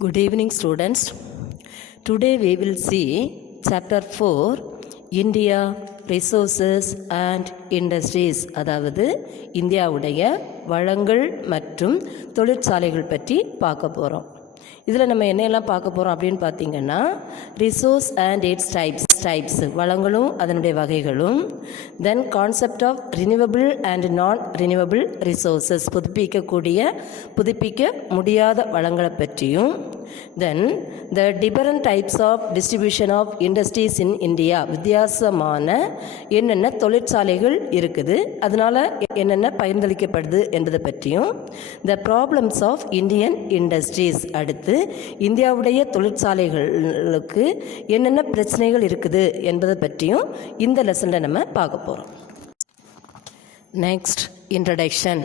Good evening, students. Today we will see chapter 4, India, Resources and Industries. அதாவது இந்தியாவுடைய வளங்கள் மற்றும் தொழிற்சாலைகள் பற்றி பார்க்க போகிறோம். இதில் நம்ம என்னெல்லாம் பார்க்க போகிறோம் அப்படின்னு பார்த்தீங்கன்னா, ரிசோர்ஸ் அண்ட் இட்ஸ் டைப்ஸ் வளங்களும் அதனுடைய வகைகளும், then concept of renewable and non renewable resources புதுப்பிக்க முடியாத வளங்களை பற்றியும், then the different types of distribution of industries in India, வித்தியாசமான என்னென்ன தொழிற்சாலைகள் இருக்குது, அதனால் என்னென்ன பகிர்ந்தளிக்கப்படுது என்பதை பற்றியும், the problems of Indian industries, அடுத்து இந்தியாவுடைய தொழிற்சாலைகளுக்கு என்னென்ன பிரச்சனைகள் இருக்குது என்பதை பற்றியும் இந்த லெசனில் நம்ம பார்க்க போகிறோம். Next, introduction.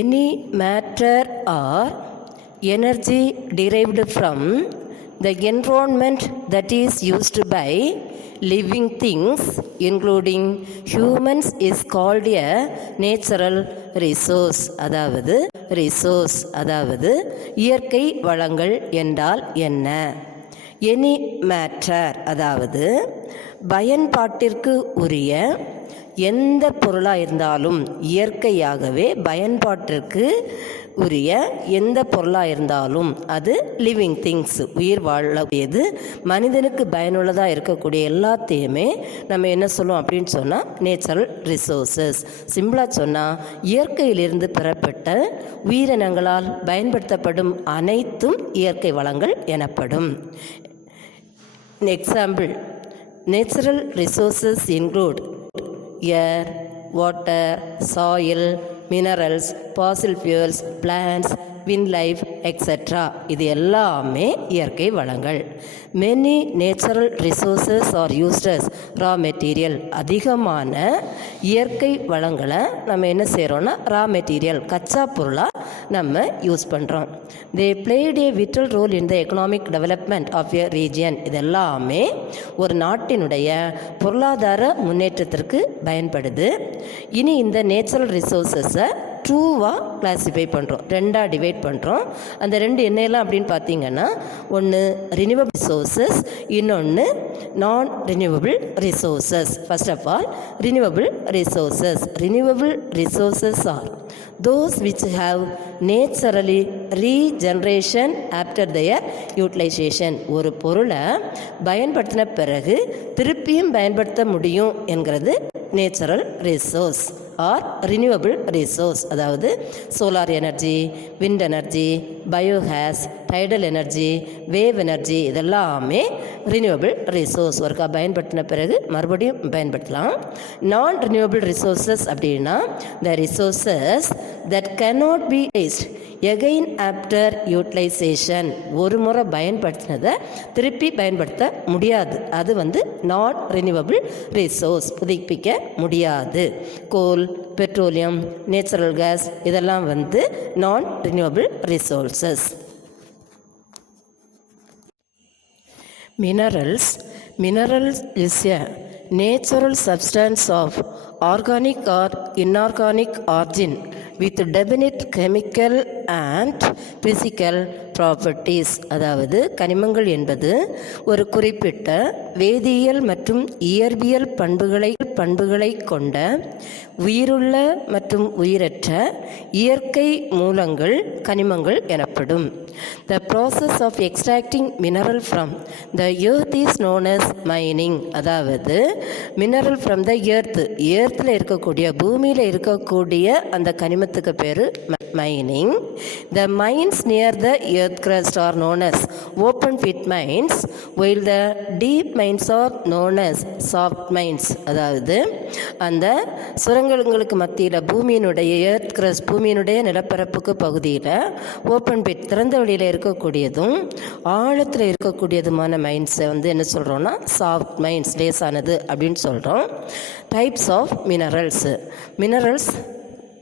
Any matter are energy derived from the environment that is used by living things including humans is called a natural resource. அதாவது இயற்கை வளங்கள் என்றால் என்ன? எனி மேட்டர் அதாவது பயன்பாட்டிற்கு உரிய எந்த பொருளாக இருந்தாலும், இயற்கையாகவே பயன்பாட்டிற்கு உரிய எந்த பொருளாக இருந்தாலும் அது லிவிங் திங்ஸ், உயிர் வாழக்கூடியது, மனிதனுக்கு பயனுள்ளதாக இருக்கக்கூடிய எல்லாத்தையுமே நம்ம என்ன சொல்லுவோம் அப்படின்னு சொன்னால் நேச்சுரல் ரிசோர்ஸஸ். சிம்பிளாக சொன்னால் இயற்கையிலிருந்து பெறப்பட்ட உயிரினங்களால் பயன்படுத்தப்படும் அனைத்தும் இயற்கை வளங்கள் எனப்படும். Example, natural resources include air, water, soil, minerals, fossil fuels, plants, wind life, etc. இது எல்லாமே இயற்கை வளங்கள். Many natural resources are used as raw material. அதிகமான இயற்கை வளங்களை நம்ம என்ன செய்கிறோன்னா ரா மெட்டீரியல், கச்சா பொருளாக நம்ம யூஸ் பண்ணுறோம். They played a vital role in the economic development of a region. இதெல்லாமே ஒரு நாட்டினுடைய பொருளாதார முன்னேற்றத்திற்கு பயன்படுது. இனி இந்த நேச்சுரல் ரிசோர்ஸஸை டூவாக கிளாஸிஃபை பண்ணுறோம், ரெண்டாக டிவைட் பண்ணுறோம். அந்த ரெண்டு என்னெல்லாம் அப்படின்னு பார்த்தீங்கன்னா, ஒன்று ரினியூவபிள் ரிசோர்ஸஸ், இன்னொன்று non renewable resources. First of all renewable resources are those which have naturally regeneration after their utilization. ஒரு பொருளை பயன்படுத்தின பிறகு திருப்பியும் பயன்படுத்த முடியும் என்கிறது natural resource are renewable resource. அதாவது solar energy, wind energy, biogas, tidal energy, wave energy, இதெல்லாமே ரினியூவபிள் ரிசோர்ஸ். ஒருக்கா பயன்படுத்தின பிறகு மறுபடியும் பயன்படுத்தலாம். நான் ரினியூவபிள் ரிசோர்ஸஸ் அப்படின்னா the resources that cannot be used again after utilization. ஒரு முறை பயன்படுத்தினதை திருப்பி பயன்படுத்த முடியாது, அது நான் ரினியூவபிள் ரிசோர்ஸ், புதுப்பிக்க முடியாது. கோல், பெட்ரோலியம், நேச்சுரல் கேஸ் இதெல்லாம் நான் renewable resources. Minerals is a natural substance of organic or inorganic origin with definite chemical and physical properties. அதாவது கனிமங்கள் என்பது ஒரு குறிப்பிட்ட வேதியியல் மற்றும் இயற்பியல் பண்புகளை கொண்ட உயிருள்ள மற்றும் உயிரற்ற இயற்கை மூலங்கள் கனிமங்கள் எனப்படும். The process of extracting mineral from the earth is known as mining. அதாவது mineral from the earthல இருக்கக்கூடிய பூமியில் இருக்கக்கூடிய அந்த கனிமத்துக்கு பேர் mining. The mines near the earth crust are known as open pit mines, while the deep mines are known as soft mines. அதாவது அந்த சுரங்கங்களுக்கு மத்தியில் பூமியினுடைய எர்த் கிரஸ்ட் பூமியினுடைய நிலப்பரப்புக்கு பகுதியில் ஓப்பன் பிட் திறந்த வழியில் இருக்கக்கூடியதும் ஆழத்தில் இருக்கக்கூடியதுமான மைன்ஸை என்ன சொல்கிறோன்னா சாஃப்ட் மைன்ஸ், லேசானது அப்படின்னு சொல்கிறோம். Types of minerals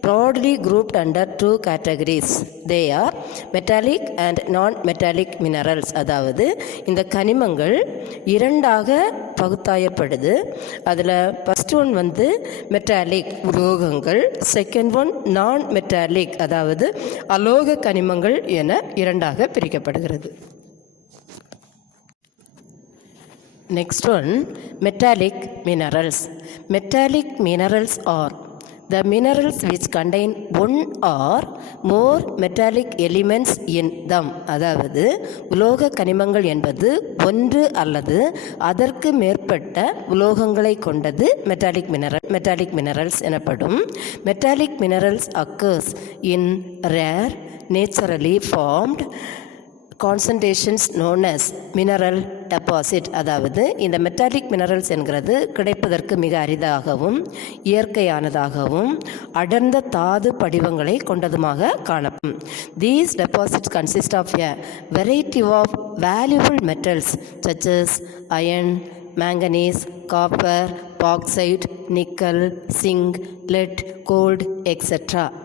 broadly grouped under two categories. They are metallic and non-metallic minerals. அதாவது இந்த கனிமங்கள் இரண்டாக பகுத்தாயப்படுது. அதில் ஃபர்ஸ்ட் ஒன் மெட்டாலிக் உலோகங்கள், செகண்ட் ஒன் நான் மெட்டாலிக் அதாவது அலோக கனிமங்கள் என இரண்டாக பிரிக்கப்படுகிறது. Next one metallic minerals. Metallic minerals R the minerals which contain one or more metallic elements in them. அதாவது உலோக கனிமங்கள் என்பது ஒன்று அல்லது அதற்கு மேற்பட்ட உலோகங்களை கொண்டது மெட்டாலிக் மினரல்ஸ் எனப்படும். Metallic minerals occurs in rare naturally formed concentrations known as mineral deposit. அதாவது இந்த மெட்டாலிக் மினரல்ஸ் என்கிறது கிடைப்பதற்கு மிக அரிதாகவும் இயற்கையானதாகவும் அடர்ந்த தாது படிவங்களை கொண்டதுமாக காணப்படும். These deposits consist of a variety of valuable metals such as iron, manganese, copper, bauxite, nickel, zinc, lead, gold, etc.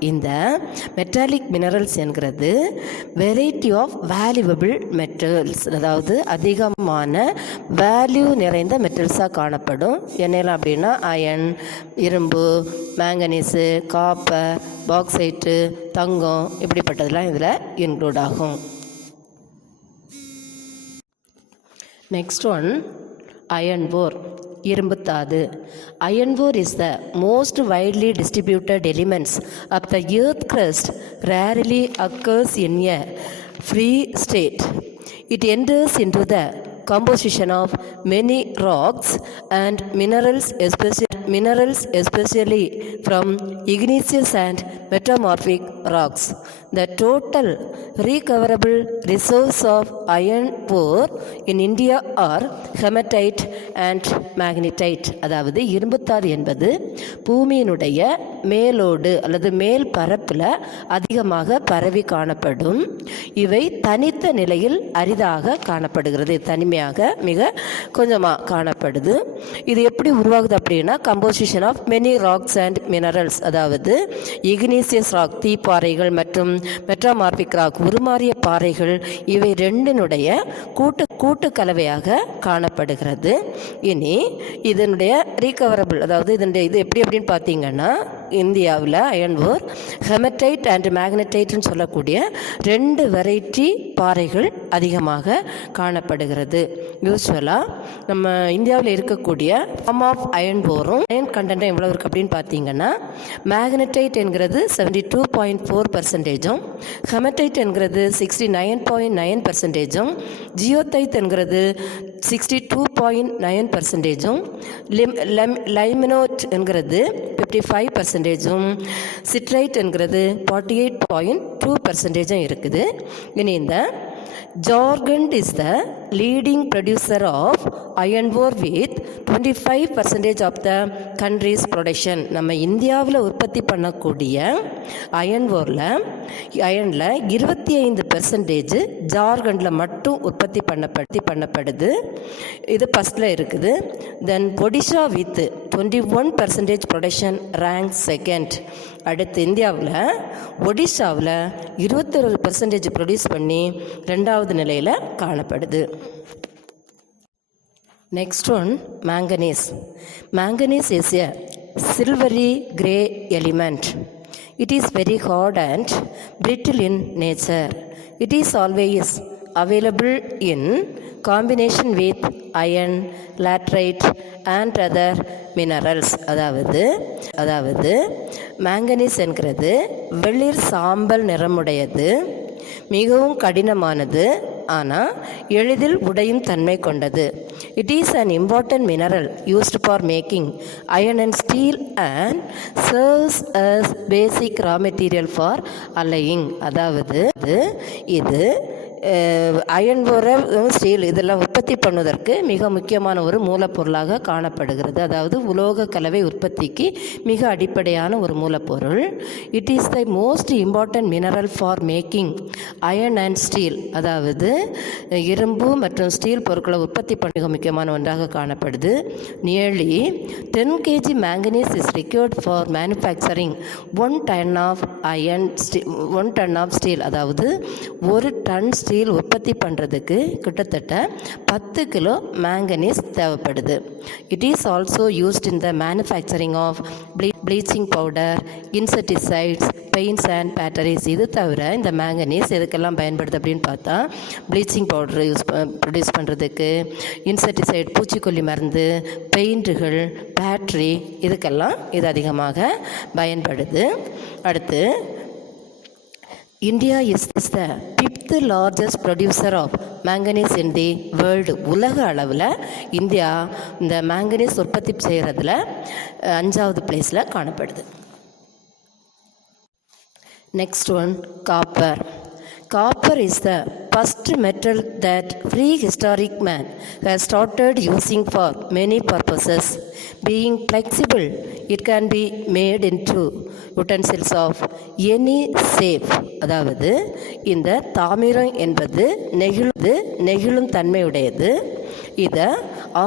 இந்த மெட்டாலிக் மினரல்ஸ் என்கிறது வெரைட்டி ஆஃப் வேல்யூபிள் மெட்டல்ஸ், அதாவது அதிகமான வேல்யூ நிறைந்த மெட்டல்ஸாக காணப்படும். என்னெல்லாம் அப்படின்னா அயன், இரும்பு, மேங்கனீஸு, காப்பர், பாக்சைட்டு, தங்கம், இப்படிப்பட்டதெல்லாம் இதில் இன்க்ளூட் ஆகும். Next one iron ore, இரும்புத்தாது. Iron ore is the most widely distributed elements of the earth crust, rarely occurs in a free state. It enters into the composition of many rocks and minerals, especially from igneous and metamorphic rocks. The total recoverable reserves of iron ore in India are hematite and magnetite. அதாவது இரும்புத்தாது என்பது பூமியினுடைய மேலோடு அல்லது மேல் பரப்பில் அதிகமாக பரவி காணப்படும். இவை தனித்த நிலையில் அரிதாக காணப்படுகிறது, தனிமையாக மிக கொஞ்சமாக காணப்படுது. இது எப்படி உருவாகுது அப்படின்னா composition of many rocks and minerals, அதாவது இக்னீசியஸ் ராக் தீப்பாறைகள் மற்றும் மெட்டாமார்பிக் ராக் உருமாறிய பாறைகள், இவை ரெண்டினுடைய கூட்டு கலவையாக காணப்படுகிறது. இனி இதனுடைய ரீகவரபிள், அதாவது இதனுடைய இது அப்படின்னு பார்த்தீங்கன்னா இந்தியாவில் அயன் ஓர் ஹெமடைட் அண்ட் மேக்னடைட்னு சொல்லக்கூடிய 2 வெரைட்டி பாறைகள் அதிகமாக காணப்படுகிறது. யூஸ்வலாக நம்ம இந்தியாவில் இருக்கக்கூடிய ஃபார்ம் ஆஃப் அயன் ஓரும் அயன் கண்டென்ட் எவ்வளோ இருக்குது அப்படின்னு பார்த்தீங்கன்னா மேக்னடைட் என்கிறது 72.4%, ஹெமடைட் என்கிறது 69.9%, ஜியோதைட் என்கிறது 62.9%, லைமினோட் என்கிறது 55%, சிட்ரைட் என்கிறது 48.2% இருக்குது. இனி இந்த Jharkhand is the leading producer of iron ore with 25% of the country's production. நம்ம இந்தியாவில் உற்பத்தி பண்ணக்கூடிய அயனில் 25% ஜார்க்கண்டில் மட்டும் உற்பத்தி பண்ணப்படுது. இது ஃபஸ்ட்டில் இருக்குது. Then Odisha with 21% production rank second. அடுத்து இந்தியாவில் ஒடிஷாவில் 21% ப்ரொடியூஸ் பண்ணி 2வது நிலையில் காணப்படுது. Next one manganese. Manganese is a silvery grey element. It is very hard and brittle in nature. It is always available in combination with iron, laterite and other minerals. அதாவது manganese என்கிறது வெளிர் சாம்பல் நிறமுடையது, மிகவும் கடினமானது, ஆனால் எளிதில் உடையும் தன்மை கொண்டது. It is an important mineral used for making iron and steel and serves as basic raw material for alloying. அதாவது இது அயன் ஸ்டீல் இதெல்லாம் உற்பத்தி பண்ணுவதற்கு மிக முக்கியமான ஒரு மூலப்பொருளாக காணப்படுகிறது. அதாவது உலோக கலவை உற்பத்திக்கு மிக அடிப்படையான ஒரு மூலப்பொருள். It is the most important mineral for making iron and steel. அதாவது இரும்பு மற்றும் ஸ்டீல் பொருட்களை உற்பத்தி பண்ண மிக முக்கியமான ஒன்றாக காணப்படுது. Nearly 10 kg manganese is required for manufacturing 1 ton of iron 1 ton of steel. அதாவது 1 டன் ஸ்டீல் உற்பத்தி பண்ணுறதுக்கு கிட்டத்தட்ட 10 கிலோ மேங்கனீஸ் தேவைப்படுது. It is also used in the manufacturing of bleaching powder, insecticides, paints and batteries. இது தவிர இந்த manganese எதுக்கெல்லாம் பயன்படுது அப்படின்னு பார்த்தா ப்ளீச்சிங் பவுடர் ப்ரொடியூஸ் பண்ணுறதுக்கு, இன்செக்டிசைட் பூச்சிக்கொல்லி மருந்து, பெயிண்ட்டுகள், பேட்ரி, இதுக்கெல்லாம் இது அதிகமாக பயன்படுது. அடுத்து India is the 5th largest producer of manganese in the world. உலக அளவில் இந்தியா இந்த மேங்கனீஸ் உற்பத்தி செய்கிறதுல 5வது பிளேஸில் காணப்படுது. Next one, copper. Copper is the first metal that prehistoric man has started using for many purposes. Being flexible, it can be made into utensils of any shape. அதாவது இந்த தாமிரம் என்பது நெகிழும் தன்மையுடையது. இதை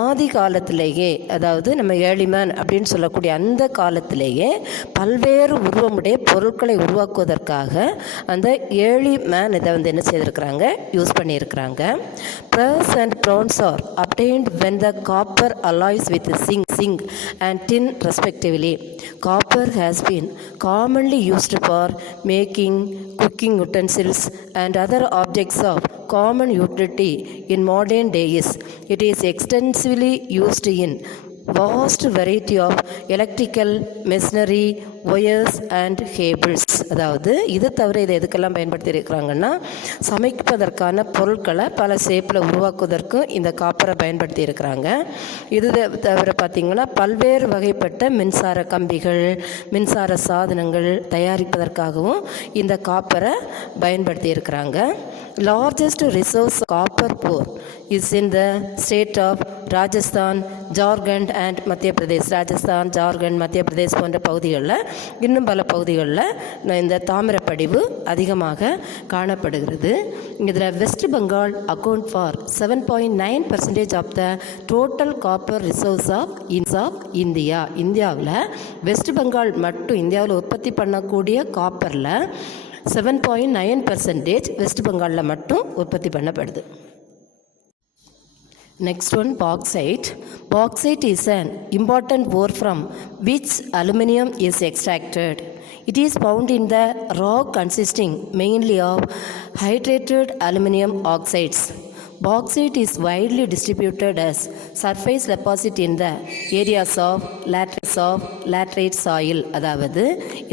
ஆதி காலத்திலேயே, அதாவது நம்ம ஏர்லிமேன் அப்படின்னு சொல்லக்கூடிய அந்த காலத்திலேயே பல்வேறு உருவமுடைய பொருட்களை உருவாக்குவதற்காக அந்த ஏர்லி மேன் இதை என்ன செய்திருக்கிறாங்க, யூஸ் பண்ணியிருக்கிறாங்க. Brass and bronze are obtained when the copper alloys with zinc and tin respectively. Copper has been commonly used for making cooking utensils and other objects of common utility in modern days. It is extensively used in vast variety of electrical machinery, wires and cables. அதாவது இது தவிர இதை எதுக்கெல்லாம் பயன்படுத்தி இருக்கிறாங்கன்னா, சமைப்பதற்கான பொருட்களை பல ஷேப்பில் உருவாக்குவதற்கும் இந்த காப்பரை பயன்படுத்தி இருக்கிறாங்க. இது தவிர பார்த்திங்கன்னா பல்வேறு வகைப்பட்ட மின்சார கம்பிகள், மின்சார சாதனங்கள் தயாரிப்பதற்காகவும் இந்த காப்பரை பயன்படுத்தி இருக்கிறாங்க. Largest resource copper ore is in the state of Rajasthan, Jharkhand and Madhya Pradesh. Rajasthan, Jharkhand, மத்திய பிரதேஷ் போன்ற பகுதிகளில், இன்னும் பல பகுதிகளில் இந்த தாமிரப்படிவு அதிகமாக காணப்படுகிறது. இதில் West Bengal account for 7.9% of the total copper resource of India. இந்தியாவில் வெஸ்ட் பெங்கால் மட்டும் இந்தியாவில் உற்பத்தி பண்ணக்கூடிய காப்பரில் 7.9% வெஸ்ட் பெங்காலில் மட்டும் உற்பத்தி பண்ணப்படுது. Next one, bauxite. Bauxite is an important ore from which aluminum is extracted. It is found in the rock consisting mainly of hydrated aluminum oxides. Bauxite is widely distributed as surface deposit in the areas of laterite soil. அதாவது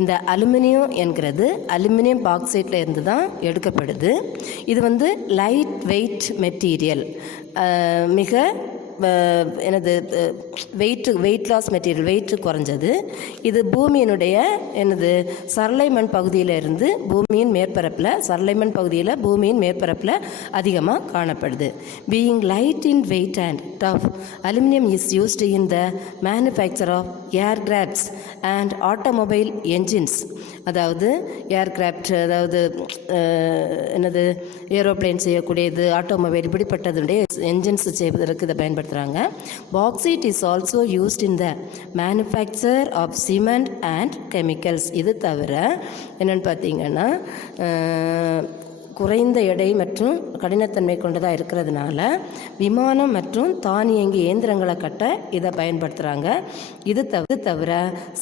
இந்த aluminium என்கிறது aluminium பாக்சைட்டில் இருந்து தான் எடுக்கப்படுது. இது light weight material, மிக weight loss material, wait குறைஞ்சது. இது பூமியினுடைய சரளை மண் பகுதியில் இருந்து பூமியின் மேற்பரப்பில், சரளை மண் பகுதியில் பூமியின் மேற்பரப்பில் அதிகமாக காணப்படுது. Being light in weight and tough, aluminium is used in the manufacture of aircrafts and automobile engines. அதாவது ஏர்கிராஃப்ட், அதாவது ஏரோப்ளைன் செய்யக்கூடியது, ஆட்டோமொபைல், இப்படிப்பட்டதுடைய என்ஜின்ஸ் செய்வதற்கு இதை பயன்படுத்துகிறாங்க. Bauxite is also used in the manufacture of cement and chemicals. இது தவிர என்னென்னு பார்த்தீங்கன்னா குறைந்த எடை மற்றும் கடினத்தன்மை கொண்டதாக இருக்கிறதுனால விமானம் மற்றும் தானியங்கி இயந்திரங்களை கட்ட இதை பயன்படுத்துகிறாங்க. இது தவிர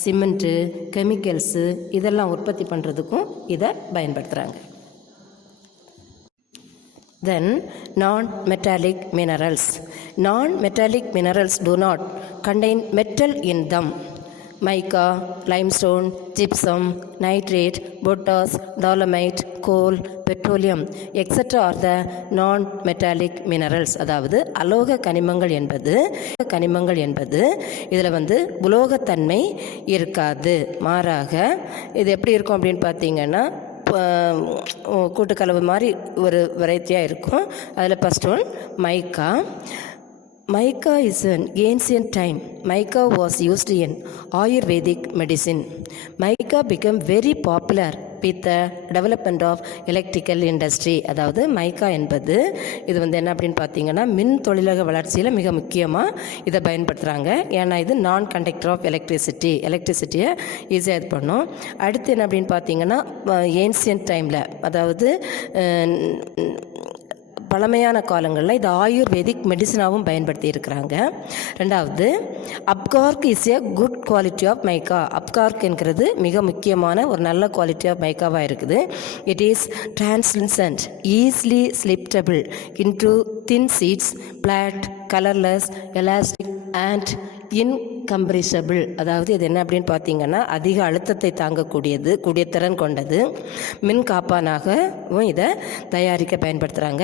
சிமெண்ட்டு, கெமிக்கல்ஸு இதெல்லாம் உற்பத்தி பண்ணுறதுக்கும் இதை பயன்படுத்துகிறாங்க. Then non-metallic minerals. Non-metallic minerals do not contain metal in them. Mica, limestone, gypsum, nitrate, potash, dolomite, coal, petroleum, etc. are the non-metallic minerals. அதாவது அலோக கனிமங்கள் என்பது இதில் உலோகத்தன்மை இருக்காது. மாறாக இது எப்படி இருக்கும் அப்படின்னு பார்த்தீங்கன்னா கூட்டுக்கலவு மாதிரி ஒரு வெரைட்டியாக இருக்கும். அதில் first one mica. Mica is an ancient time. Mica was used in Ayurvedic medicine. Mica became very popular with the development of electrical industry. அதாவது மைக்கா என்பது இது என்ன அப்படின்னு பார்த்தீங்கன்னா மின் தொழிலக வளர்ச்சியில் மிக முக்கியமாக இதை பயன்படுத்துகிறாங்க. ஏன்னா இது நான் கண்டக்டர் ஆஃப் எலக்ட்ரிசிட்டியை ஈஸியாக இது பண்ணும். அடுத்து என்ன அப்படின்னு பார்த்தீங்கன்னா ஏன்சியன்ட் டைமில், அதாவது பழமையான காலங்களில் இது ஆயுர்வேதிக் மெடிசனாகவும் பயன்படுத்தி இருக்கிறாங்க. ரெண்டாவது அப்கார்க் is a good quality of mica. அப்கார்க் என்கிறது மிக முக்கியமான ஒரு நல்ல குவாலிட்டி ஆஃப் மைக்காவாக இருக்குது. It is translucent, easily splittable into thin sheets, flat, colourless, elastic and incompressible. அதாவது இது என்ன அப்படின்னு பார்த்தீங்கன்னா அதிக அழுத்தத்தை தாங்கக்கூடியது, கூடிய திறன் கொண்டது, மின் காப்பானாகவும் இதை தயாரிக்க பயன்படுத்துகிறாங்க.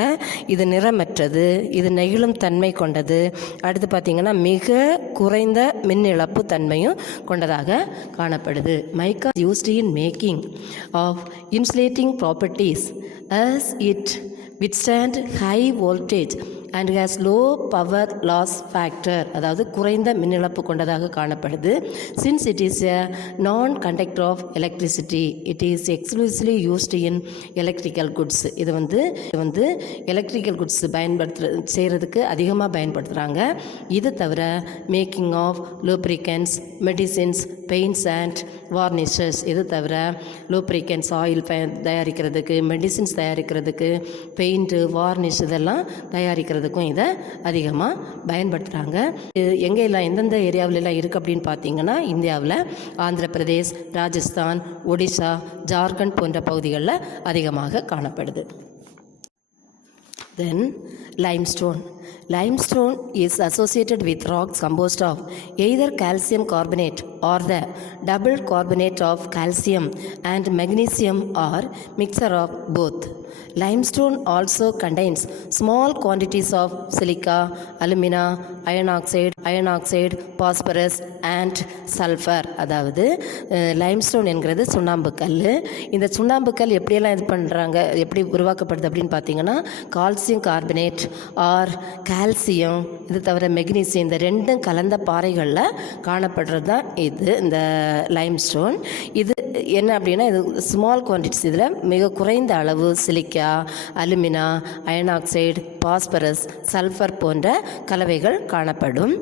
இது நிறமற்றது, இது நெகிழும் தன்மை கொண்டது. அடுத்து பார்த்தீங்கன்னா மிக குறைந்த மின் இழப்பு தன்மையும் கொண்டதாக காணப்படுது. Mica used in making of insulating properties as it withstand high voltage and has low power loss factor. அதாவது குறைந்த மின்னிழப்பு கொண்டதாக காணப்படுது. Since it is a non-conductor of electricity, it is exclusively used in electrical goods. இது electrical goods செய்கிறதுக்கு அதிகமாக பயன்படுத்துகிறாங்க. இது தவிர making of lubricants, medicines, paints and varnishes. இது தவிர லூப்ரிகன்ஸ் ஆயில் தயாரிக்கிறதுக்கு, மெடிசின்ஸ் தயாரிக்கிறதுக்கு, பெயிண்ட்டு, வார்னிஷ் இதெல்லாம் தயாரிக்கிறதுக்கும் இதை அதிகமாக பயன்படுத்துகிறாங்க. எங்கெல்லாம் எந்தெந்த ஏரியாவிலலாம் இருக்குது அப்படின்னு பார்த்தீங்கன்னா இந்தியாவில் ஆந்திர பிரதேஷ், ராஜஸ்தான், ஒடிசா, ஜார்க்கண்ட் போன்ற பகுதிகளில் அதிகமாக காணப்படுது. Then limestone. Limestone is associated with rocks composed of either calcium carbonate or the double carbonate of calcium and magnesium or mixture of both. Limestone also contains small quantities of silica, alumina, iron oxide, phosphorus and sulfur. அதாவது limestone என்கிறது சுண்ணாம்புக்கல். இந்த சுண்ணாம்புக்கல் எப்படியெல்லாம் இது பண்ணுறாங்க, எப்படி உருவாக்கப்படுது அப்படின்னு பார்த்தீங்கன்னா calcium carbonate R calcium, இது தவிர மெக்னீசியம், இந்த ரெண்டும் கலந்த பாறைகளில் காணப்படுறது தான் இது இந்த லைம்ஸ்டோன். இது என்ன அப்படின்னா இது ஸ்மால் குவான்டிட்டிஸ், இதில் மிக குறைந்த அளவு silica, alumina, iron oxide, phosphorus, sulphur போன்ற கலவைகள் காணப்படும்.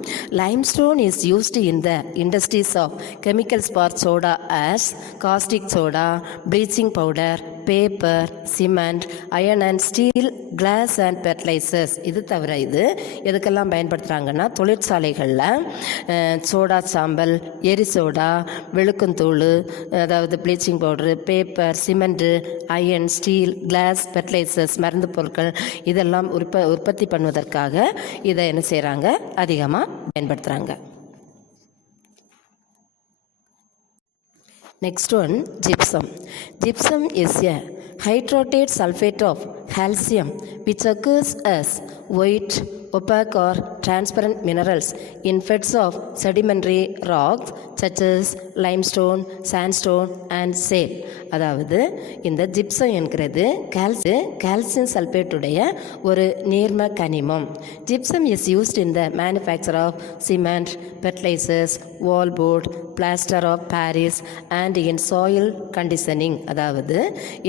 Limestone is used in the industries of chemicals for soda ash, caustic soda, bleaching powder, paper, cement, iron and steel, glass and fertilisers. இது தவிர இது எதுக்கெல்லாம் பயன்படுத்துகிறாங்கன்னா தொழிற்சாலைகளில் சோடா சாம்பல், எரிசோடா, வெளுக்கந்தூள், அதாவது bleaching powder, paper, cement, iron, steel, glass, fertilisers, மருந்து பொருட்கள் இதெல்லாம் உற்பத்தி பண்ணுவதற்காக இதை என்ன செய்கிறாங்க, அதிகமாக பயன்படுத்துகிறாங்க. Next one, gypsum. Gypsum is a hydrated sulfate of calcium which occurs as white, opaque or transparent minerals in beds of sedimentary rocks such as limestone, sandstone and shale. அதாவது இந்த ஜிப்சம் என்கிறது கால்சியம் சல்பேட்டுடைய ஒரு நீர்ம கனிமம். Gypsum is used in the manufacture of cement, fertilisers, wall board, plaster of Paris and in soil conditioning. அதாவது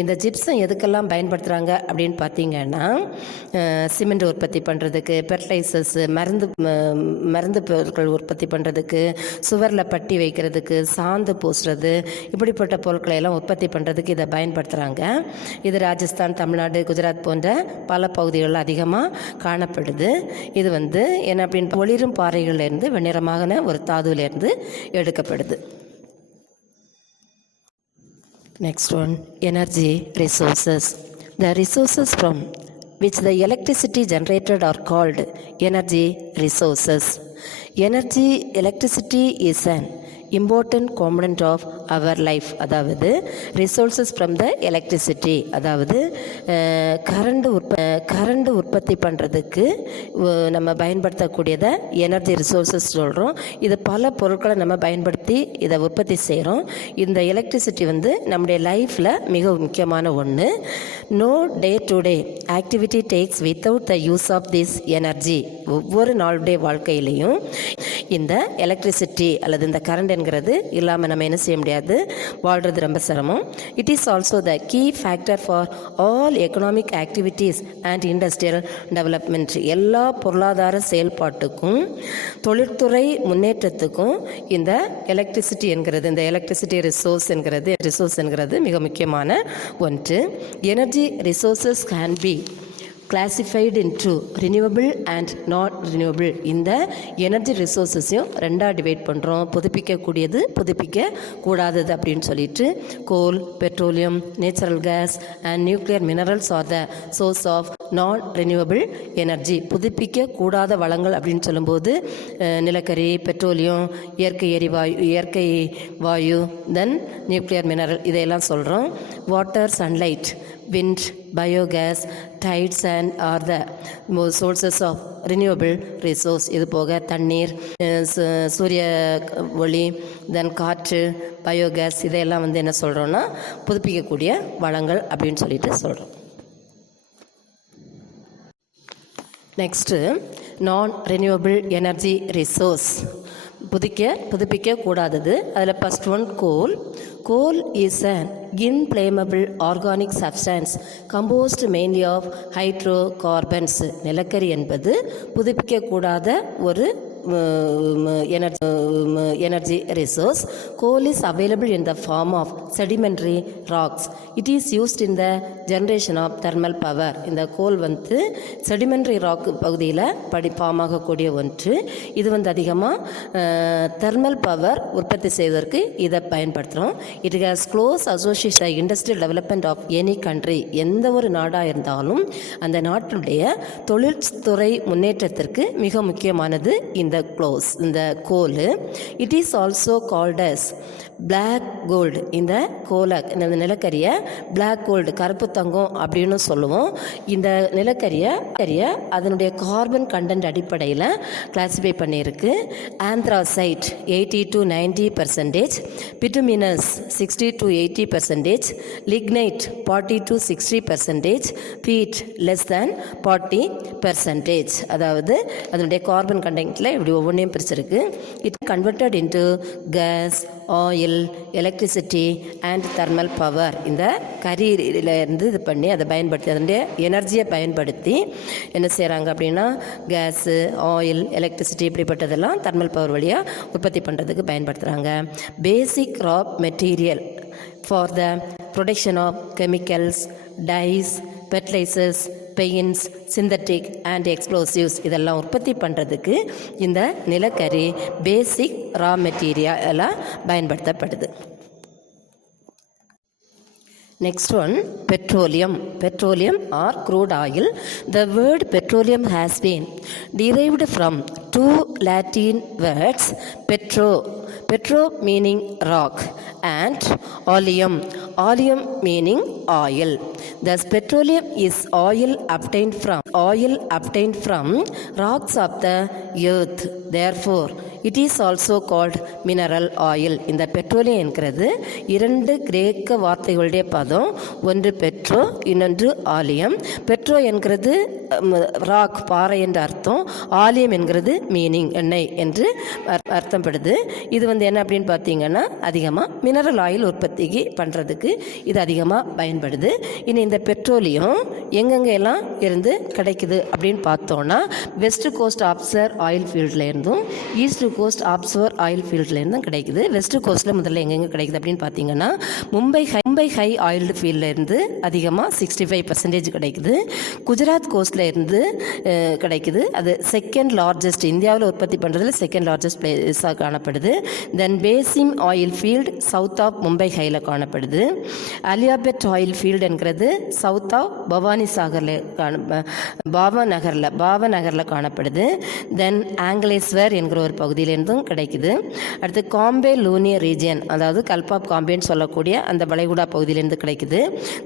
இந்த gypsum எதுக்கெல்லாம் பயன்படுத்துகிறாங்க அப்படின்னு அப்படின்னு பார்த்தீங்கன்னா சிமெண்ட் உற்பத்தி பண்ணுறதுக்கு, ஃபெர்டிலைசர்ஸ், மருந்து பொருட்கள் உற்பத்தி பண்ணுறதுக்கு, சுவரில் பட்டி வைக்கிறதுக்கு, சாந்து பூசுறது, இப்படிப்பட்ட பொருட்களை எல்லாம் உற்பத்தி பண்ணுறதுக்கு இதை பயன்படுத்துகிறாங்க. இது ராஜஸ்தான், தமிழ்நாடு, குஜராத் போன்ற பல பகுதிகளில் அதிகமாக காணப்படுது. இது என்ன அப்படின்னு ஒளிரும் பாறைகள்லேருந்து வெண்ணிறமான ஒரு தாதுவிலேருந்து எடுக்கப்படுது. Next one, energy resources. The resources from which the electricity generated are called energy resources. Electricity is an important component of our life. அதாவது resources from the electricity, அதாவது கரண்ட் உற்பத்தி பண்ணுறதுக்கு நம்ம பயன்படுத்தக்கூடியதை எனர்ஜி ரிசோர்ஸஸ் சொல்கிறோம். இது பல பொருட்களை நம்ம பயன்படுத்தி இதை உற்பத்தி செய்கிறோம். இந்த எலக்ட்ரிசிட்டி நம்முடைய லைஃப்பில் மிக முக்கியமான ஒன்று. No day to day activity takes without the use of this energy. ஒவ்வொரு நாளுடைய வாழ்க்கையிலையும் இந்த எலக்ட்ரிசிட்டி அல்லது இந்த கரண்ட் என்கிறது இல்லாமல் நம்ம என்ன செய்ய முடியாது, வாழ்கிறது ரொம்ப சிரமம். It is also the key factor for all economic activities and industrial development. எல்லா பொருளாதார செயல்பாட்டுக்கும் தொழில்துறை முன்னேற்றத்துக்கும் இந்த எலக்ட்ரிசிட்டி என்கிறது, இந்த எலக்ட்ரிசிட்டி ரிசோர்ஸ் என்கிறது மிக முக்கியமான ஒன்று. Energy resources can be classified into renewable and not renewable. இந்த எனர்ஜி ரிசோர்ஸஸையும் ரெண்டாக டிவைட் பண்ணுறோம். புதுப்பிக்கக்கூடியது, புதுப்பிக்க கூடாதது அப்படின்னு சொல்லிட்டு. Coal, petroleum, natural gas and nuclear minerals are the source of non renewable energy. புதுப்பிக்க கூடாத வளங்கள் அப்படின்னு சொல்லும்போது நிலக்கரி, பெட்ரோலியம், இயற்கை வாயு, தென் நியூக்ளியர் மினரல், இதையெல்லாம் சொல்கிறோம். Water, sunlight, wind, biogas, tides and are the sources of renewable resource. இது போக தண்ணீர், சூரிய ஒளி, தென் காற்று, பயோகேஸ், இதையெல்லாம் என்ன சொல்கிறோன்னா புதுப்பிக்கக்கூடிய வளங்கள் அப்படின்னு சொல்லிட்டு சொல்கிறோம். நெக்ஸ்ட்டு நான் ரெனியூவபிள் எனர்ஜி ரிசோர்ஸ், புதுப்பிக்க கூடாதது. அதில் first one goal. Coal is an inflammable organic substance composed mainly of hydrocarbons. நிலக்கரி என்பது புதுப்பிக்கக்கூடாத ஒரு energy resource. Coal is available in the form of sedimentary rocks. It is used in the generation of thermal power. இந்த கோல் sedimentary rock பகுதியில் form ஆகக்கூடிய ஒன்று. இது அதிகமாக thermal power உற்பத்தி செய்வதற்கு இதை பயன்படுத்துகிறோம். It has close association the industrial development of any country. எந்த ஒரு நாடாக இருந்தாலும் அந்த நாட்டுடைய தொழில்துறை முன்னேற்றத்திற்கு மிக முக்கியமானது இந்த coal. It is also called as black gold. இந்த கோலை, இந்த நிலக்கரியை பிளாக் கோல்டு, கருப்பு தங்கம் அப்படின்னு சொல்லுவோம். இந்த நிலக்கரியை அதனுடைய கார்பன் கண்டென்ட் அடிப்படையில் கிளாசிஃபை பண்ணியிருக்கு. Anthracite 80 to 90%, bituminous 60 to 80%, lignite 40 to 60%, peat less than 40%. அதாவது அதனுடைய கார்பன் கண்டென்ட்டில் இப்படி ஒவ்வொன்றையும் பிரிச்சிருக்கு. It converted into gas, oil, electricity and thermal power. இந்த கரியிலேருந்து இது பண்ணி அதை பயன்படுத்தி அதனுடைய எனர்ஜியை பயன்படுத்தி என்ன செய்கிறாங்க அப்படின்னா கேஸு, ஆயில், எலக்ட்ரிசிட்டி இப்படிப்பட்டதெல்லாம் தெர்மல் பவர் வழியாக உற்பத்தி பண்ணுறதுக்கு பயன்படுத்துகிறாங்க. Basic raw material for the production of chemicals, dyes, fertilisers, paints, synthetic and explosives, இதெல்லாம் உற்பத்தி பண்ணுறதுக்கு இந்த நிலக்கரி பேசிக் ரா மெட்டீரியலாக பயன்படுத்தப்படுது. Next one, petroleum. Petroleum or crude oil. The word petroleum has been derived from two Latin words, petro meaning rock, and oleum meaning oil. Thus petroleum is oil obtained from rocks of the earth. Therefore it is also called mineral oil. இந்த petroleum என்கிறது இரண்டு கிரேக்க வார்த்தைகளுடைய பதம். ஒன்று Pedro, இன்னொன்று ஆலியம். Pedro என்கிறது rock பாறை என்ற அர்த்தம், ஆலியம் என்கிறது மீனிங் எண்ணெய் என்று அர்த்தப்படுது. இது என்ன அப்படின்னு பார்த்தீங்கன்னா அதிகமாக மினரல் ஆயில் உற்பத்திக்கு பண்ணுறதுக்கு இது அதிகமாக பயன்படுது. இனி இந்த பெட்ரோலியம் எங்கெங்கெல்லாம் இருந்து கிடைக்குது அப்படின்னு பார்த்தோன்னா வெஸ்ட் கோஸ்ட் ஆப்சர் ஆயில் ஃபீல்டில் இருந்தும் ஈஸ்ட் கோஸ்ட் ஆப்சர் ஆயில் ஃபீல்டில் இருந்தும் கிடைக்குது. வெஸ்ட் கோஸ்ட்டில் முதல்ல எங்கெங்கே கிடைக்குது அப்படின்னு பார்த்தீங்கன்னா மும்பை ஹை ஆயில்டு ஃபீல்டில் இருந்து அதிகமாக 65% கிடைக்குது. குஜராத் கோஸ்ட்டில் இருந்து கிடைக்குது. அது செகண்ட் லார்ஜஸ்ட், இந்தியாவில் உற்பத்தி பண்ணுறதுல செகண்ட் லார்ஜஸ்ட் பிளேஸாக காணப்படுது. Then Bassein oil field south of Mumbai ஹையில் காணப்படுது. அலியாபெட் ஆயில் ஃபீல்டு என்கிறது சவுத் ஆஃப் பவானி சாகரில் பாவநகரில் காணப்படுது. தென் ஆங்கிலேஸ்வர் என்கிற ஒரு பகுதியிலிருந்தும் கிடைக்குது. அடுத்து காம்பே லூனியர் ரீஜியன், அதாவது கல்பாப் காம்பேன்னு சொல்லக்கூடிய அந்த வளைகுடா பகுதியிலேருந்து கிடைக்குது.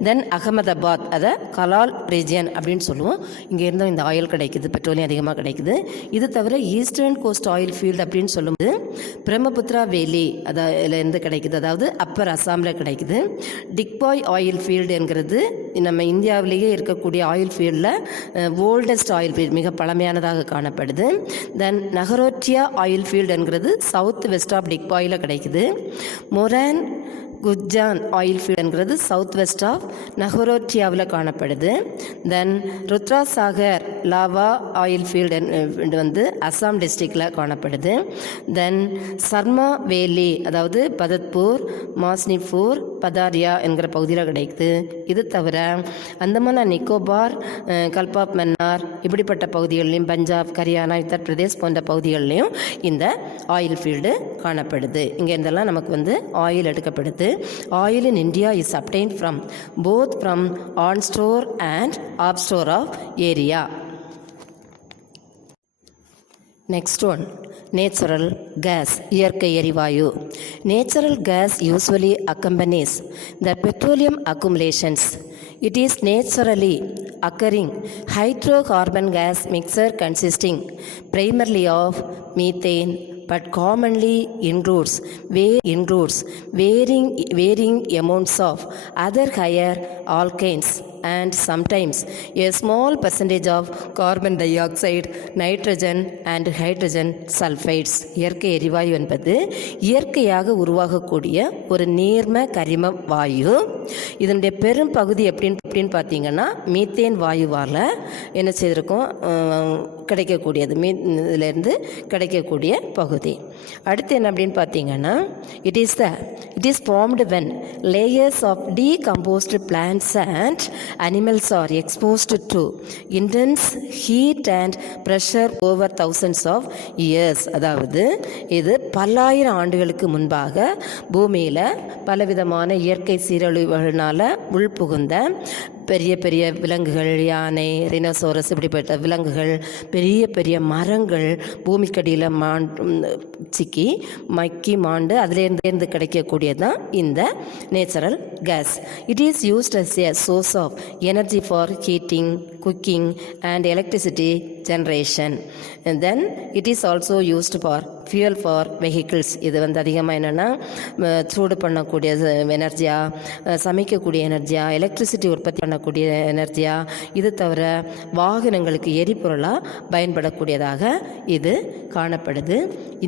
தென் அகமதாபாத், அதை கலால் ரீஜியன் அப்படின்னு சொல்லுவோம், இங்கேருந்தும் இந்த ஆயில் கிடைக்குது, பெட்ரோலியம் அதிகமாக கிடைக்குது. இது தவிர ஈஸ்டர்ன் கோஸ்ட் ஆயில் ஃபீல்டு அப்படின்னு சொல்லும்போது பிரம்மபுத்திரா வேலி அதிலேருந்து கிடைக்குது, அதாவது அப்பர் அசாமில் கிடைக்குது. டிக்பாய் ஆயில் ஃபீல்டு என்கிறது நம்ம இந்தியாவிலேயே இருக்கக்கூடிய ஆயில் ஃபீல்டில் ஓல்டஸ்ட் ஆயில் ஃபீல்டு, மிக பழமையானதாக காணப்படுது. தென் நகரோட்டியா ஆயில் ஃபீல்டு என்கிறது சவுத் வெஸ்ட் ஆஃப் டிக்பாயில் கிடைக்குது. மொரான் குஜான் ஆயில் ஃபீல்டு என்கிறது சவுத் வெஸ்ட் ஆஃப் நகரோட்டியாவில் காணப்படுது. தென் ருத்ராசாகர் லாவா ஆயில் ஃபீல்டு அசாம் டிஸ்ட்ரிக்டில் காணப்படுது. தென் சர்மா வேலி, அதாவது பதத்பூர், மாஸ்னிபூர், பதாரியா என்கிற பகுதியில் கிடைக்குது. இது தவிர அந்தமான் நிக்கோபார், கல்பாப் மன்னார் இப்படிப்பட்ட பகுதிகளிலையும் பஞ்சாப், ஹரியானா, உத்தரப்பிரதேஷ் போன்ற பகுதிகளிலையும் இந்த ஆயில் ஃபீல்டு காணப்படுது. இங்கே இருந்தெல்லாம் நமக்கு oil எடுக்கப்படுது. Oil in India is obtained from both from on-store and off-store of area. Next one, natural gas, இயற்கை எரிவாயு. Natural gas usually accompanies the petroleum accumulations. It is naturally occurring hydrocarbon gas mixture consisting primarily of methane, but commonly includes varying amounts of other higher alkanes and sometimes a small percentage of carbon dioxide, nitrogen and hydrogen sulfides. இயற்கை எரிவாயு என்பது இயற்கையாக உருவாகக்கூடிய ஒரு நீர்ம கரிம வாயு. இதனுடைய பெரும் பகுதி எப்படின்னு பார்த்தீங்கன்னா மீத்தேன் வாயுவால் என்ன செய்திருக்கோம் கிடைக்கக்கூடியது, இதிலேருந்து கிடைக்கக்கூடிய பகுதி. அடுத்து என்ன அப்படின்னு பார்த்தீங்கன்னா it is formed when layers of decomposed plants and animals are exposed to intense heat and pressure over thousands of years. அதாவது இது பல்லாயிரம் ஆண்டுகளுக்கு முன்பாக பூமியில் பலவிதமான இயற்கை சீரழிவுகளால் உள்புகுந்த பெரிய பெரிய விலங்குகள், யானை, ரினோசோரஸ் இப்படிப்பட்ட விலங்குகள், பெரிய பெரிய மரங்கள் பூமிக்கடியில் சிக்கி மக்கி மாண்டு அதிலேருந்து கிடைக்கக்கூடியது தான் இந்த natural gas. It is used as a source of energy for heating, cooking and electricity generation. Then it is also used for fuel for vehicles. இது அதிகமாக என்னென்னா சூடு பண்ணக்கூடிய எனர்ஜியா, சமைக்கக்கூடிய எனர்ஜியா, எலக்ட்ரிசிட்டி உற்பத்தி பண்ணக்கூடிய எனர்ஜியா, இது தவிர வாகனங்களுக்கு எரிபொருளாக பயன்படக்கூடியதாக இது காணப்படுது.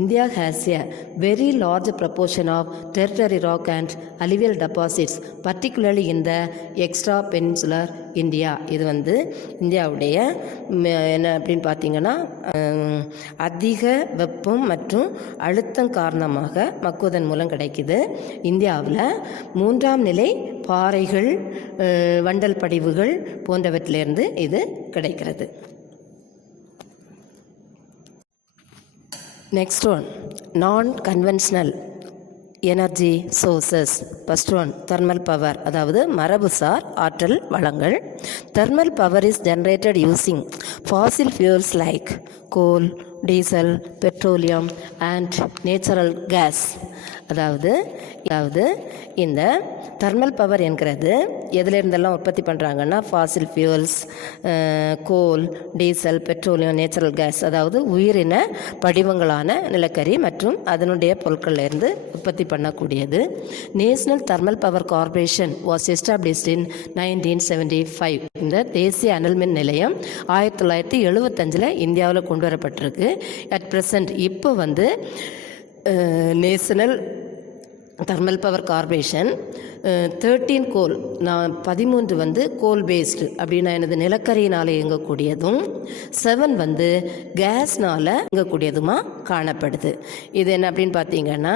India has a very large proportion of tertiary rock and alluvial deposits particularly in the extra peninsular India. இது இந்தியாவுடைய என்ன அப்படின்னு பார்த்தீங்கன்னா அதிக வெப்பம் மற்றும் அழுத்தம் காரணமாக மக்குவதன் மூலம் கிடைக்குது. இந்தியாவில் 3ஆம் நிலை பாறைகள், வண்டல் படிவுகள் போன்றவற்றிலிருந்து இது கிடைக்கிறது. நெக்ஸ்ட் ஒன், நான் conventional energy sources. First one, thermal power, அதாவது மரபுசார் ஆற்றல் வளங்கள். Thermal power is generated using Fazil fuels like goal, diesel, petroleum and natural gas. அதாவது இந்த தெர்மல் பவர் என்கிறது எதுல இருந்தெல்லாம் உற்பத்தி பண்ணுறாங்கன்னா ஃபாசில் ஃபியூல்ஸ், கோல், டீசல், பெட்ரோலியம், நேச்சுரல் கேஸ், அதாவது உயிரின படிவங்களான நிலக்கரி மற்றும் அதனுடைய பொருட்கள்ல இருந்து உற்பத்தி பண்ணக்கூடியது. National thermal power corporation was established இன் 1975. இந்த தேசிய அனல் மின் நிலையம் 1975 இந்தியாவில் கொண்டு வரப்பட்டிருக்கு. அட் ப்ரெசன்ட் இப்போ வந்து நேஷனல் தெர்மல் பவர் கார்பரேஷன் 13 கோல், 13 வந்து கோல் பேஸ்டு அப்படின்னா எனது நிலக்கரியினால் இயங்கக்கூடியதும், 7 வந்து கேஸ்னால் இயங்கக்கூடியதுமா காணப்படுது. இது என்ன அப்படின்னு பார்த்தீங்கன்னா,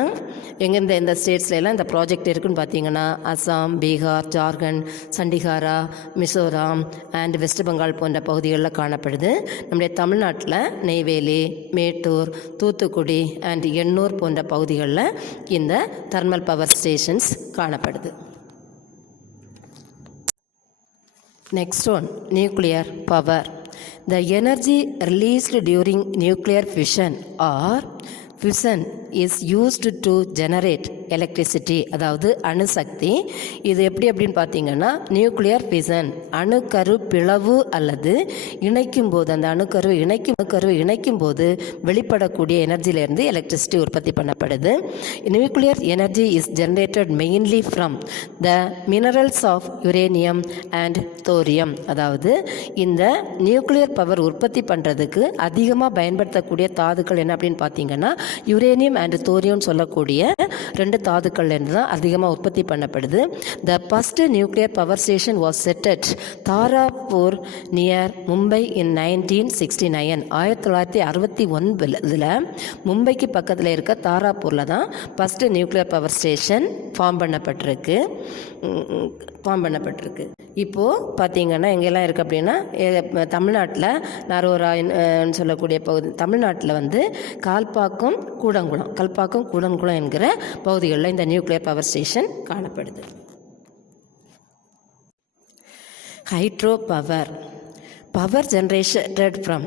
எங்கெந்த எந்த ஸ்டேட்ஸ்லாம் இந்த ப்ராஜெக்ட் இருக்குன்னு பார்த்தீங்கன்னா அசாம், பீகார், ஜார்க்கண்ட், சண்டிகாரா, மிசோராம் அண்ட் வெஸ்ட் பெங்கால் போன்ற பகுதிகளில் காணப்படுது. நம்முடைய தமிழ்நாட்டில் நெய்வேலி, மேட்டூர், தூத்துக்குடி அண்ட் எண்ணூர் போன்ற பகுதிகளில் இந்த தெர்மல் பவர் ஸ்டேஷன்ஸ் காணப்படுது. Next one, nuclear power. The energy released during nuclear fission or fission is used to generate electricity, அதாவது அணுசக்தி. இது எப்படி அப்படின்னு பார்த்தீங்கன்னா, நியூக்ளியர் ஃபிஷன் அணுக்கரு பிளவு அல்லது இணைக்கும் போது, அந்த அணுக்கரு இணைக்கும் போது வெளிப்படக்கூடிய எனர்ஜியிலேருந்து எலக்ட்ரிசிட்டி உற்பத்தி பண்ணப்படுது. Nuclear energy is generated mainly from the minerals of uranium and thorium. அதாவது இந்த நியூக்ளியர் பவர் உற்பத்தி பண்ணுறதுக்கு அதிகமாக பயன்படுத்தக்கூடிய தாதுக்கள் என்ன அப்படின்னு பார்த்தீங்கன்னா, யுரேனியம் அண்ட் தோரியம் சொல்லக்கூடிய 2 தாதுக்கள்லேருந்து தான் அதிகமாக உற்பத்தி பண்ணப்படுது. The first nuclear power station was set at Tarapur near Mumbai in 1969. 1969 மும்பைக்கு பக்கத்தில் இருக்க தாராப்பூரில் தான் first nuclear power station form பண்ணப்பட்டிருக்கு. இப்போது பார்த்தீங்கன்னா எங்கெல்லாம் இருக்குது அப்படின்னா, தமிழ்நாட்டில் நரோரான்னு சொல்லக்கூடிய பகுதி, தமிழ்நாட்டில் வந்து கல்பாக்கம், கூடங்குளம் என்கிற பகுதிகளில் இந்த நியூக்ளியர் பவர் ஸ்டேஷன் காணப்படுது. Hydro power generated from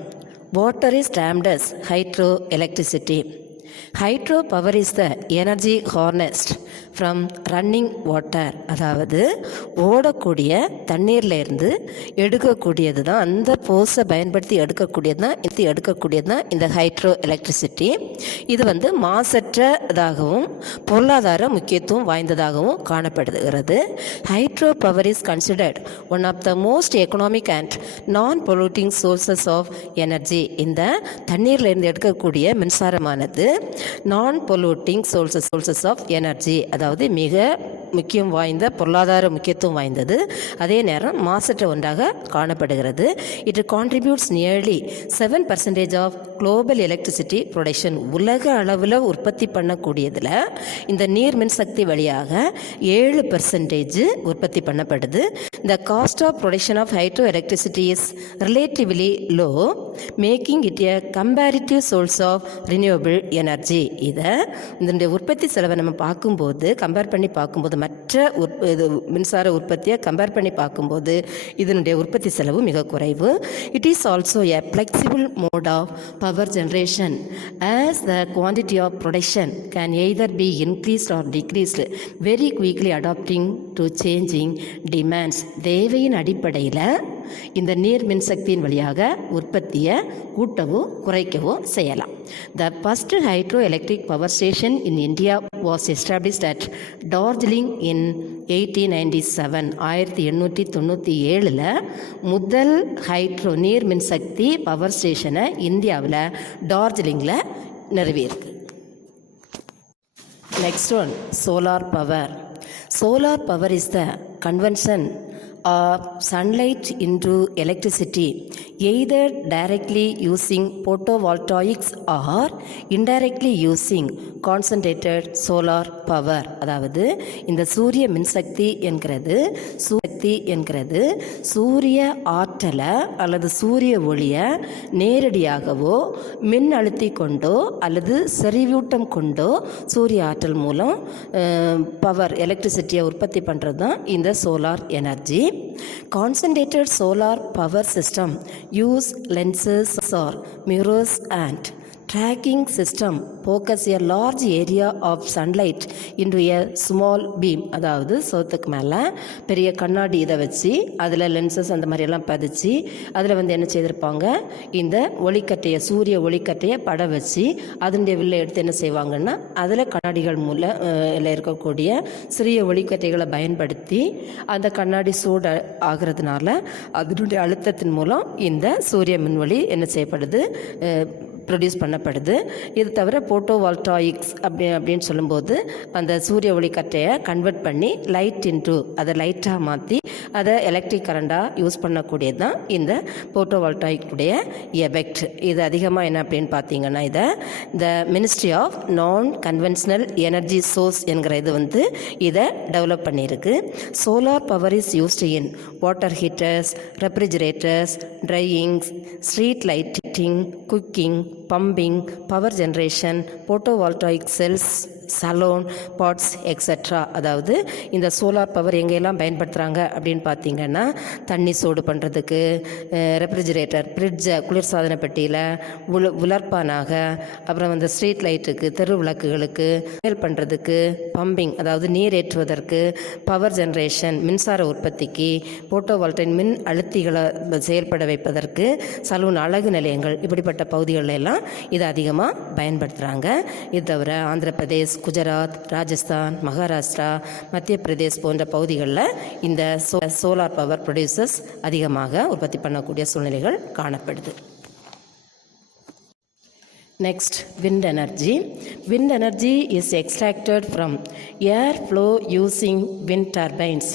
water is termed as hydro electricity. Hydro power is the energy honest from running water. அதாவது ஓடக்கூடிய தண்ணீர்லேருந்து எடுக்கக்கூடியது தான், அந்த போஸை பயன்படுத்தி எடுக்கக்கூடியது தான் இந்த ஹைட்ரோ எலக்ட்ரிசிட்டி. இது வந்து மாசற்றதாகவும் பொருளாதார முக்கியத்துவம் வாய்ந்ததாகவும் காணப்படுகிறது. Hydro power is considered one of the most economic and non polluting sources of energy. இந்த தண்ணீர்லேருந்து எடுக்கக்கூடிய மின்சாரமானது நான் பொல்யூட்டிங் சோர்சஸ் ஆஃப் எனர்ஜி, அதாவது மிக முக்கியம் வாய்ந்த, பொருளாதார முக்கியத்துவம் வாய்ந்தது, அதே நேரம் மாசற்ற ஒன்றாக காணப்படுகிறது. It contributes nearly 7% of global electricity production. உலக அளவில் உற்பத்தி பண்ணக்கூடியதில் இந்த நீர் மின்சக்தி வழியாக 7% உற்பத்தி பண்ணப்படுது. The cost of production of hydro electricity is relatively low, making it a comparative source of renewable energy. இதனுடைய உற்பத்தி செலவை நம்ம கம்பேர் பண்ணி பார்க்கும்போது மற்ற மின்சார உற்பத்தியை கம்பேர் பண்ணி பார்க்கும்போது இதனுடைய உற்பத்தி செலவு மிக குறைவு. It is also a flexible mode of power generation as the quantity of production can either be increased or decreased very quickly adapting to changing demands. தேவையின் அடிப்படையில் இந்த நீர் மின்சக்தியின் வழியாக உற்பத்தியை கூட்டவோ குறைக்கவோ செய்யலாம். The first hydro electric power station in India was established at Darjeeling in 1897. 1897 முதல் ஹைட்ரோ நீர் மின்சக்தி பவர் ஸ்டேஷனை இந்தியாவில் டார்ஜிலிங்கில் நிறுவியிருக்கு. Next one, solar power. Solar power is the convention of sunlight into electricity either directly using photovoltaics or indirectly using concentrated solar power. அதாவது இந்த சூரிய மின்சக்தி என்கிறது சூரிய ஆற்றலை அல்லது சூரிய ஒளியை நேரடியாகவோ மின் அழுத்தி கொண்டோ அல்லது செறிவூட்டம் கொண்டோ சூரிய ஆற்றல் மூலம் பவர் எலக்ட்ரிசிட்டியை உற்பத்தி பண்ணுறது தான் இந்த solar energy. Concentrated solar power system use lenses or mirrors and tracking system focus a large area of sunlight into a small beam. அதாவது சோத்துக்கு மேலே பெரிய கண்ணாடி இதை வச்சு அதில் லென்சஸ் அந்த மாதிரியெல்லாம் பதிச்சு அதில் வந்து என்ன செய்திருப்பாங்க, இந்த ஒளிக்கட்டையை சூரிய ஒளிக்கட்டையை பட வச்சு அதனுடைய வில்லை எடுத்து என்ன செய்வாங்கன்னா அதில் கண்ணாடிகள் மூலம் இருக்கக்கூடிய சிறிய ஒளிக்கட்டைகளை பயன்படுத்தி அந்த கண்ணாடி சூடு ஆகிறதுனால அதனுடைய அழுத்தத்தின் மூலம் இந்த சூரிய மின்வொளி என்ன செய்யப்படுது, ப்ரொடியூஸ் பண்ணப்படுது. இது தவிர போட்டோவால்டாயிக்ஸ் அப்படின்னு சொல்லும்போது அந்த சூரிய ஒளி கற்றையை கன்வெர்ட் பண்ணி லைட் இன்டு அதை லைட்டாக மாற்றி அதை எலக்ட்ரிக் கரண்டாக யூஸ் பண்ணக்கூடியது தான் இந்த போட்டோவால்டாயிக்குடைய எஃபெக்ட். இது அதிகமாக என்ன அப்படின்னு பார்த்தீங்கன்னா இதை இந்த ministry of non conventional energy source என்கிற இது வந்து இதை டெவலப் பண்ணியிருக்கு. Solar power is used in water heaters, refrigerators, dryings, street lighting, cooking, pumping, power generation, photovoltaic cells, salon, pots etcetera. அதாவது இந்த சோலார் பவர் எங்கெல்லாம் பயன்படுத்துகிறாங்க அப்படின்னு பார்த்தீங்கன்னா தண்ணி சூடு பண்ணுறதுக்கு, ரெஃப்ரிஜிரேட்டர், ஃப்ரிட்ஜை குளிர்சாதன பெட்டியில், உலர்பானாக, அப்புறம் வந்து ஸ்ட்ரீட் லைட்டுக்கு, தெரு விளக்குகளுக்கு, மேல் பண்ணுறதுக்கு, பம்பிங் அதாவது நீர் ஏற்றுவதற்கு, பவர் ஜென்ரேஷன் மின்சார உற்பத்திக்கு, போட்டோவால்டைக் மின் அழுத்திகளை செயல்பட வைப்பதற்கு, சலூன் அழகு நிலையங்கள் இப்படிப்பட்ட பகுதிகளில் எல்லாம் இது அதிகமாக பயன்படுத்துகிறாங்க. இது தவிர ஆந்திர பிரதேஷ், குஜராத், ராஜஸ்தான், மகாராஷ்டிரா, மத்திய பிரதேஷ் போன்ற பகுதிகளில் இந்த சோலார் பவர் ப்ரொடியூசர்ஸ் அதிகமாக உற்பத்தி பண்ணக்கூடிய சூழ்நிலைகள் காணப்படுது. Next, wind energy. Wind energy is extracted from air flow using wind turbines.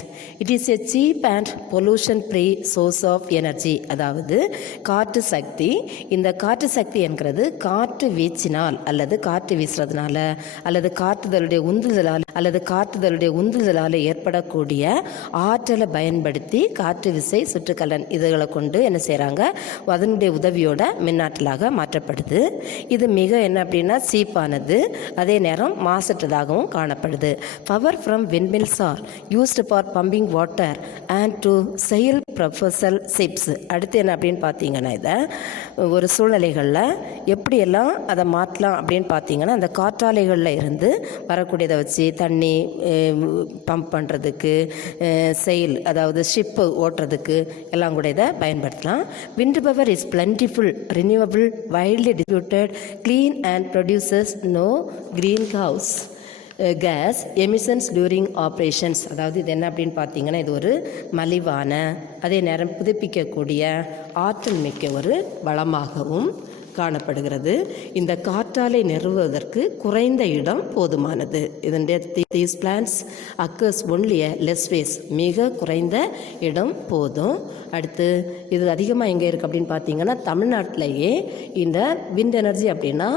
It is a cheap and pollution-free source of energy. அதாவது காற்று சக்தி. இந்த காற்று சக்தி என்கிறது காற்று வீச்சினால் அல்லது காற்று வீசுறதுனால அல்லது காற்றுதலுடைய உந்துதலால் ஏற்படக்கூடிய ஆற்றலை பயன்படுத்தி காற்று விசை, சுற்றுக்கலன் இதுகளை கொண்டு என்ன செய்கிறாங்க, அதனுடைய உதவியோட மின்னாற்றலாக மாற்றப்படுது. இது மிக என்ன அப்படின்னா சீப்பானது, அதே நேரம் மாசற்றதாகவும் காணப்படுது. Power from windmills are used for pumping water and to sail propulsion ships. அடுத்து என்ன அப்படின்னு பார்த்தீங்கன்னா இதை ஒரு சூழ்நிலைகளில் எப்படியெல்லாம் அதை மாற்றலாம் அப்படின்னு பார்த்தீங்கன்னா அந்த காற்றாலைகளில் இருந்து வரக்கூடியதை வச்சு தண்ணி பம்ப் பண்ணுறதுக்கு, செயில் அதாவது ஷிப்பு ஓட்டுறதுக்கு எல்லாம் கூட இதை பயன்படுத்தலாம். Wind power is plentiful, renewable, widely distributed, clean and produces no greenhouse gas emissions during operations. அதாவது இது என்ன அப்படின்னு பார்த்தீங்கன்னா இது ஒரு மலிவான அதே நேரம் புதுப்பிக்கக்கூடிய ஆற்றல் மிக்க ஒரு வளமாகவும் காணப்படுகிறது. இந்த காற்றாலை நிறுவுவதற்கு குறைந்த இடம் போதுமானது. இதனுடைய these plants occurs only a less space, மிக குறைந்த இடம் போதும். அடுத்து இது அதிகமாக எங்கே இருக்குது அப்படின்னு பார்த்தீங்கன்னா தமிழ்நாட்டிலேயே இந்த விண்ட் எனர்ஜி அப்படின்னா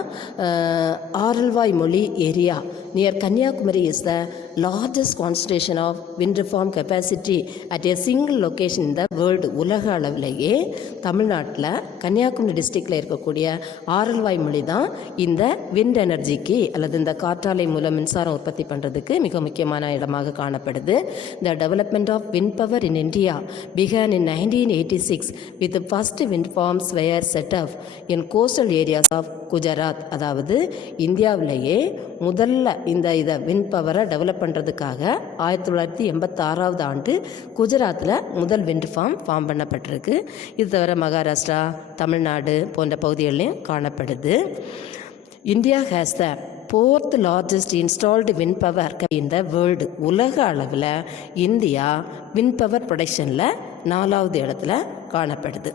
Aralvaimozhi area near Kanyakumari is the largest concentration of wind farm capacity at a single location in the world. உலக அளவிலேயே தமிழ்நாட்டில் கன்னியாகுமரி டிஸ்ட்ரிக்டில் இருக்கக்கூடிய ஆரல்வாய் மொழி தான் இந்த விண்ட் எனர்ஜிக்கு அல்லது இந்த காற்றாலை மூலம் மின்சாரம் உற்பத்தி பண்ணுறதுக்கு மிக முக்கியமான இடமாக காணப்படுது. The development of wind power in India began in 1986 with the first wind farms were set up in coastal areas of Gujarat. அதாவது இந்தியாவிலேயே முதல்ல இதை விண்ட் பவரை டெவலப் பண்ணுறதுக்காக 1986 ஆண்டு குஜராத்தில் முதல் விண்ட் ஃபார்ம் பண்ணப்பட்டிருக்கு. இது தவிர மகாராஷ்டிரா, தமிழ்நாடு போன்ற பகுதிகளிலும் காணப்படுது. India has the 4th largest installed wind power in the world. உலக அளவில் இந்தியா விண்ட் பவர் ப்ரொடக்ஷனில் 4வது இடத்துல காணப்படுது.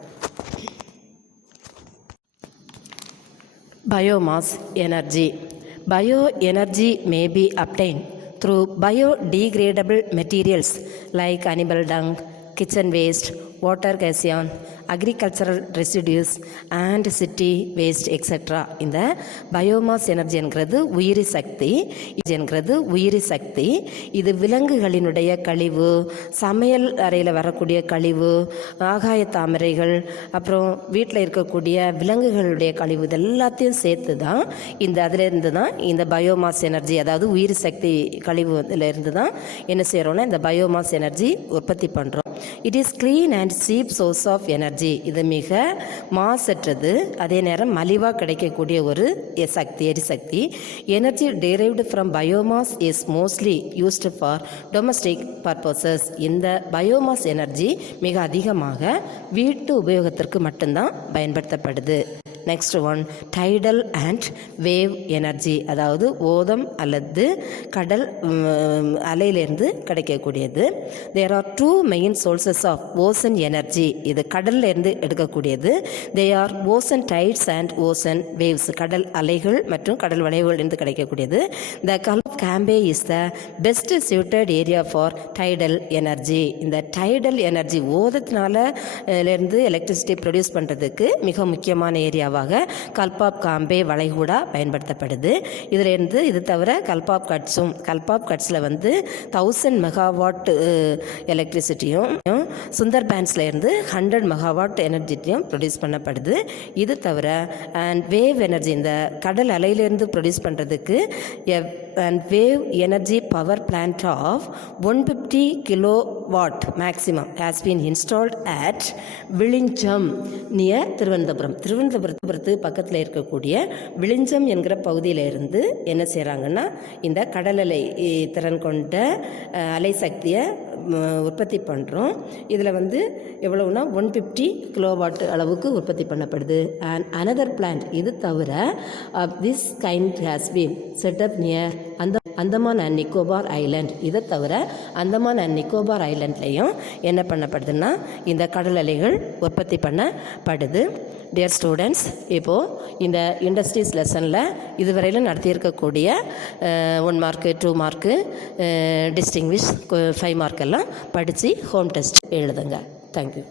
Biomass energy. Bioenergy may be obtained through biodegradable materials like animal dung, kitchen waste, water gaseon, agricultural residues and city waste etc. இந்த biomass energy என்கிறது உயிரி சக்தி. இது விலங்குகளினுடைய கழிவு, சமையல் அறையில் வரக்கூடிய கழிவு, ஆகாய தாமரைகள், அப்புறம் வீட்டில் இருக்கக்கூடிய விலங்குகளுடைய கழிவு இது எல்லாத்தையும் சேர்த்து தான் அதிலிருந்து தான் இந்த பயோமாஸ் எனர்ஜி அதாவது உயிரி சக்தி கழிவு இதிலிருந்து தான் என்ன செய்கிறோன்னா இந்த பயோமாஸ் எனர்ஜி உற்பத்தி பண்ணுறோம். It is clean and cheap source of energy. இது மிக மாசற்றது, அதே நேரம் மலிவாக கிடைக்கக்கூடிய ஒரு எரிசக்தி. Energy derived from biomass is mostly used for domestic purposes. இந்த பயோமாஸ் எனர்ஜி மிக அதிகமாக வீட்டு உபயோகத்திற்கு மட்டும்தான் பயன்படுத்தப்படுது. Next one, tidal and wave energy, அதாவது ஓதம் அல்லது கடல் அலையிலிருந்து கிடைக்கக்கூடியது. There are two main sources of ocean energy. இது கடல்ல இருந்து எடுக்கக்கூடியது. They are ocean tides and ocean waves, கடல் அலைகள் மற்றும் கடல் வளைவுகள் இருந்து கிடைக்கக்கூடியது. The gulf Cambay is the best suited area for tidal energy. இந்த டைடல் எனர்ஜி ஓதத்தினால இருந்து எலக்ட்ரிசிட்டி ப்ரொடியூஸ் பண்ணுறதுக்கு மிக முக்கியமான ஏரியாவாக கல்பாப் காம்பே வளைகுடா பயன்படுத்தப்படுது. இதிலிருந்து இது தவிர கல்பாப் கட்ஸில் வந்து 1000 மெகாவாட் எலக்ட்ரிசிட்டியும், சுந்தர்பேன்ஸில் இருந்து 100 மெகாவாட் எனர்ஜியும் ப்ரொடியூஸ் பண்ணப்படுது. இது தவிர அண்ட் வேவ் எனர்ஜி, இந்த கடல் அலையிலிருந்து ப்ரொடியூஸ் பண்ணுறதுக்கு and wave energy power plant of 150 kilowatt maximum has been installed at விளிஞ்சம் near திருவனந்தபுரத்து பக்கத்தில் இருக்கக்கூடிய விளிஞ்சம் என்கிற பகுதியிலிருந்து என்ன செய்கிறாங்கன்னா இந்த கடல் அலை திறன் கொண்ட அலை சக்தியை உற்பத்தி பண்ணுறோம். இதில் வந்து எவ்வளவுனா 150 கிலோவாட் அளவுக்கு உற்பத்தி பண்ணப்படுது. அண்ட் அனதர் பிளான்ட், இது தவிர this kind has been setup near Andaman and Nicobar Island. இதை தவிர அந்தமான் அண்ட் நிக்கோபார் ஐலண்ட்லேயும் என்ன பண்ணப்படுதுன்னா இந்த கடல் அலைகள் உற்பத்தி பண்ணப்படுது. டியர் ஸ்டூடெண்ட்ஸ், இப்போது இந்த இண்டஸ்ட்ரீஸ் லெசனில் இதுவரையிலும் நடத்தியிருக்கக்கூடிய 1 மார்க்கு 2 மார்க்கு டிஸ்டிங்விஷ் 5 மார்க் எல்லாம் படித்து ஹோம் டெஸ்ட் எழுதுங்க. தேங்க்யூ.